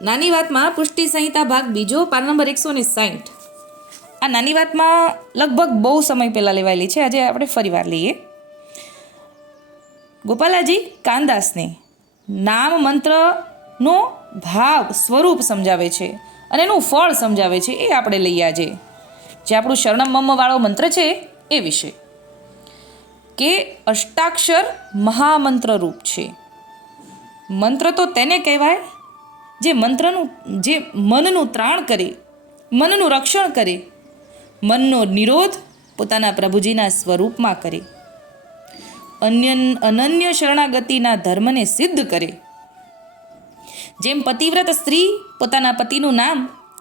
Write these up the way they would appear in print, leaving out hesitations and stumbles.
નાની વાતમાં પુષ્ટિ સંહિતા ભાગ બીજો પાન નંબર 160. આ નાની વાતમાં લગભગ બહુ સમય પહેલાં લેવાયેલી છે. આજે આપણે ફરીવાર લઈએ. ગોપાલાજી કાનદાસને નામ મંત્રનો ભાવ સ્વરૂપ સમજાવે છે અને એનું ફળ સમજાવે છે. એ આપણે લઈએ આજે. જે આપણું શરણમ મમ વાળો મંત્ર છે એ વિશે, કે અષ્ટાક્ષર મહામંત્ર રૂપ છે. મંત્ર તો તેને કહેવાય જે જે મનનું ત્રાણ કરે, મનનું રક્ષણ કરે, મનનો નિરોધ પોતાના પ્રભુજીના સ્વરૂપમાં કરે, અનન્ય શરણાગતિના ધર્મને સિદ્ધ કરે. જેમ પતિવ્રત સ્ત્રી પોતાના પતિનું નામ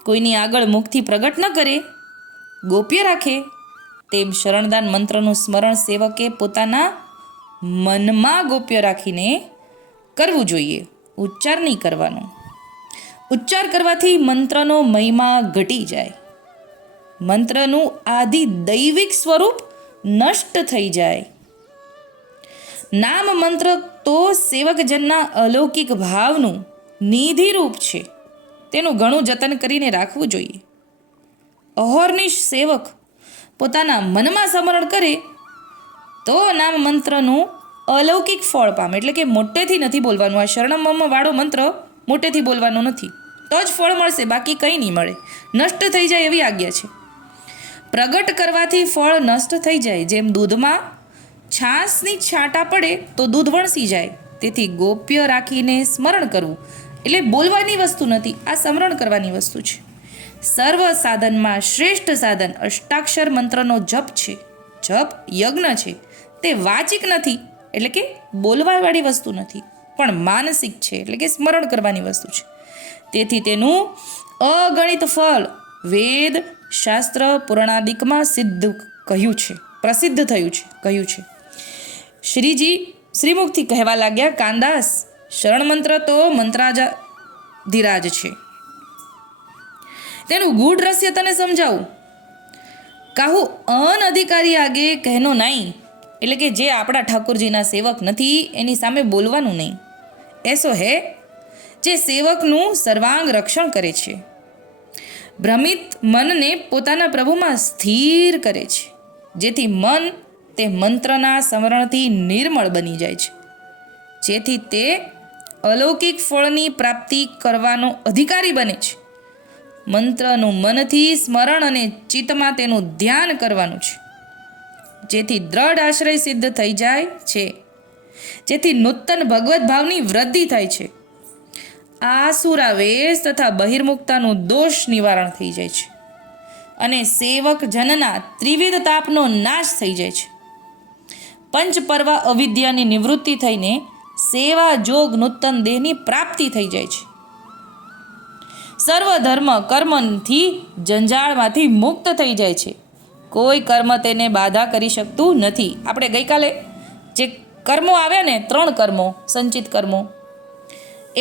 કોઈની આગળ મુખથી પ્રગટ ન કરે, ગોપ્ય રાખે, તેમ શરણદાન મંત્રનું સ્મરણ સેવકે પોતાના મનમાં ગોપ્ય રાખીને કરવું જોઈએ. ઉચ્ચાર નહીં કરવાનો. ઉચ્ચાર કરવાથી મંત્રનો મહિમા ઘટી જાય, મંત્રનું આદિ દૈવિક સ્વરૂપ નષ્ટ થઈ જાય. નામ મંત્ર તો સેવકજનના અલૌકિક ભાવનું નિધિરૂપ છે. તેનું ઘણું જતન કરીને રાખવું જોઈએ. અહોર્નિશ સેવક પોતાના મનમાં સ્મરણ કરે તો નામ મંત્રનું અલૌકિક ફળ પામે. એટલે કે મોટેથી નથી બોલવાનું. આ શરણમ મમ વાળો મંત્ર મોટેથી બોલવાનો નથી, તો જ ફળ મળશે, બાકી કંઈ નહીં મળે. નષ્ટ થઈ જાય એવી આજ્ઞા છે. પ્રગટ કરવાથી ફળ નષ્ટ થઈ જાય. જેમ દૂધમાં છાશની છાંટા પડે તો દૂધ વણસી જાય. તેથી ગોપ્ય રાખીને સ્મરણ કરવું એટલે બોલવાની વસ્તુ નથી, આ સ્મરણ કરવાની વસ્તુ છે. સર્વ સાધનમાં શ્રેષ્ઠ સાધન અષ્ટાક્ષર મંત્રનો જપ છે. જપ યજ્ઞ છે. તે વાચિક નથી, એટલે કે બોલવાવાળી વસ્તુ નથી, પણ માનસિક છે, એટલે કે સ્મરણ કરવાની વસ્તુ છે. તેથી તેનું અગણિત ફળ વેદ શાસ્ત્ર પુરાણાદિકમાં સિદ્ધ કહ્યું છે, પ્રસિદ્ધ થયું છે, કહ્યું છે. શ્રીજી શ્રીમુખથી કહેવા લાગ્યા, કાનદાસ, શરણ મંત્ર તો મંત્રાજાધિરાજ છે. તેનું ગૂઢ રહસ્ય તને સમજાવું. કાહુ અનધિકારી આગે કહેનો નહીં, એટલે કે જે આપણા ઠાકોરજીના સેવક નથી એની સામે બોલવાનું નહીં. એસો હે જે સેવકનું સર્વાંગ રક્ષણ કરે છે, ભ્રમિત મનને પોતાના પ્રભુમાં સ્થિર કરે છે, જેથી મન તે મંત્રના સ્મરણથી નિર્મળ બની જાય છે, જેથી તે અલૌકિક ફળની પ્રાપ્તિ કરવાનો અધિકારી બને છે. મંત્રનું મનથી સ્મરણ અને ચિત્તમાં તેનું ધ્યાન કરવાનું છે, જેથી દ્રઢ આશ્રય સિદ્ધ થઈ જાય છે, જેથી નૂતન ભગવત ભાવની વૃદ્ધિ થાય છે. આસુરાવેશ તથા બહિર્મુક્તાનું દોષ નિવારણ થઈ જાય છે અને સેવક જનના ત્રિવિધ તાપનો નાશ થઈ જાય છે. પંચપર્વા અવિદ્યાની નિવૃત્તિ થઈને સેવા જોગ નૂતન દેહની પ્રાપ્તિ થઈ જાય છે. સર્વ ધર્મ કર્મથી જંજાળમાંથી મુક્ત થઈ જાય છે. કોઈ કર્મ તેને બાધા કરી શકતું નથી. આપણે ગઈકાલે જે કર્મો આવ્યા ને, 3 કર્મો, સંચિત કર્મો,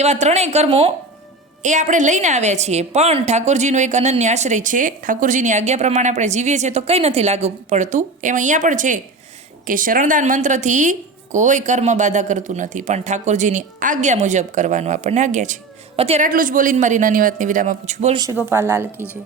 એવા 3 કર્મો એ આપણે લઈને આવ્યા છીએ. પણ ઠાકોરજીનો એક અનન્ય આશ્રય છે. ઠાકોરજીની આજ્ઞા પ્રમાણે આપણે જીવીએ છીએ તો કંઈ નથી લાગુ પડતું. એમ અહીંયા પણ છે કે શરણદાન મંત્રથી કોઈ કર્મ બાધા કરતું નથી, પણ ઠાકોરજીની આજ્ઞા મુજબ કરવાનું આપણને આજ્ઞા છે. અત્યારે આટલું જ બોલીને મારી નાની વાતની વિરામ આપું છું. બોલ શ્રી ગોપાલ લાલ કી જય.